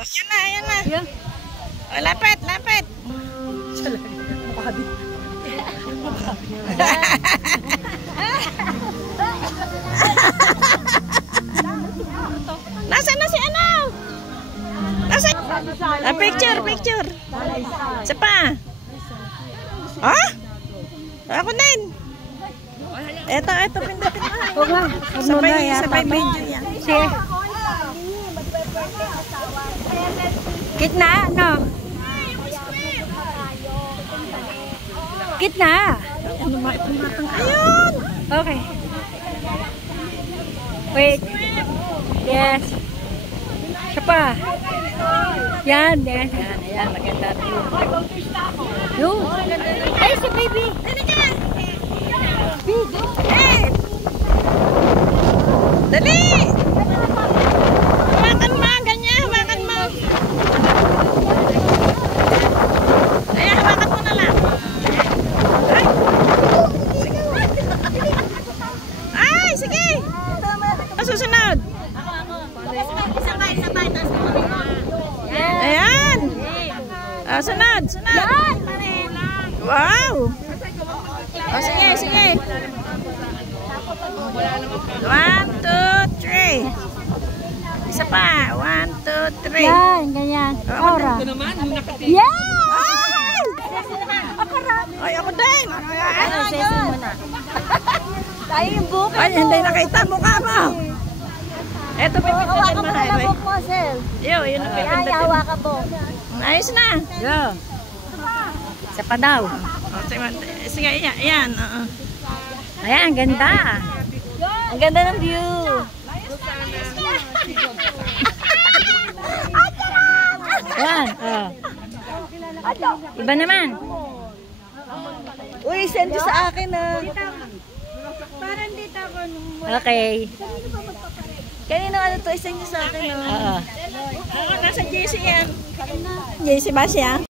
Ayan na, ayan na. Ayan. Oh, lapit, lapit. Makakabit. Nasaan na si ano? Nasaan? Ah, picture, picture. Isa pa. Ha? Ako din. Eto, pindutin mo. Huwag lang. Sabay video yan. Sige. Gitna, no? Gitna. Ayun. Okay. Wait. Yes. Siya pa. Yan, yan. Ayan, maganda view. Yun. Ay, si baby. Dali ka. Hey. Dali. Hawakan mo, ganyan. Hawakan mo. Ayan, hawakan mo na lang. Ay, sige. Susunod. Ayan. Sunod, sunod. Wow. Sige, sige. 1, 2, 3. Isa pa. 1, 2, 3. Yan, ganyan. Aura. Yan! Ay, ako din. Sesi muna. Tayo yung buka. Ay, hindi nakita mukha mo. Eto, pipindutin mo, highway. mo, Sel. Yo, yun ang Ay, pipindutin. hawa ka po. Ayos na. Yo. Isa pa daw. O, sige, ayan. Ayan, ganda. Ang ganda ng view. Yan. Oh. Iba naman. Uy, send nyo sa akin Parang dito ako nung... Okay. Kanino ano to, isend nyo sa akin Oo. Ako, nasa JC yan. JC ba siya?